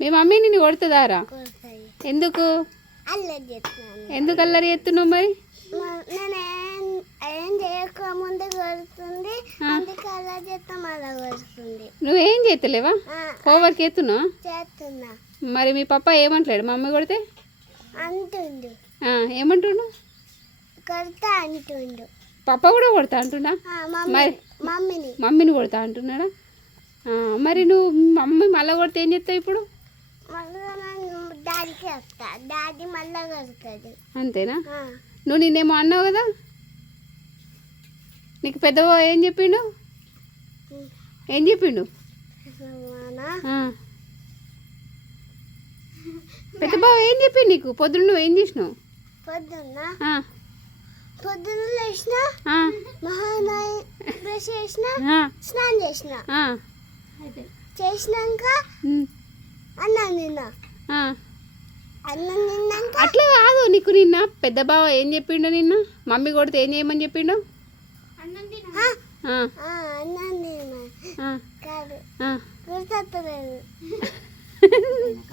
మీ mummy నిన్ను కొడుతుందారా? ఎందుకు ఎందుకు అల్లరి చేస్తున్నావు మరి? నువ్వేం చేస్తలేవా? హోంవర్క్ చేస్తున్నావా? మరి మీ పప్ప ఏమంటలేడు మమ్మీ కొడితే? ఏమంటుండు? పప్ప కూడా కొడతా అంటున్నా? మరి మమ్మీని కొడతా అంటున్నాడా? మరి నువ్వు మమ్మీ మళ్ళీ కొడితే ఏం చేస్తావు ఇప్పుడు? అంతేనా? నువ్వు నిన్నేమో అన్నావు కదా, నీకు పెద్దవా ఏం చెప్పిండు? ఏం చెప్పిండు? పెద్ద బావ ఏం చెప్పిండు నీకు? పొద్దున్న నువ్వు ఏం చేసినావు? పొద్దున్న లేచిన బ్రష్ చేసిన, స్నానం చేసిన, చేసినాక అన్నం తిన్నా. అన్నం తిన్నాక అట్లా కాదు, నీకు నిన్న పెద్ద బావ ఏం చెప్పిండు? నిన్న మమ్మీ కొడితే ఏం చేయమని చెప్పిండు? అన్నం తిన్నా కాదు, గుర్తొత్తలేదు.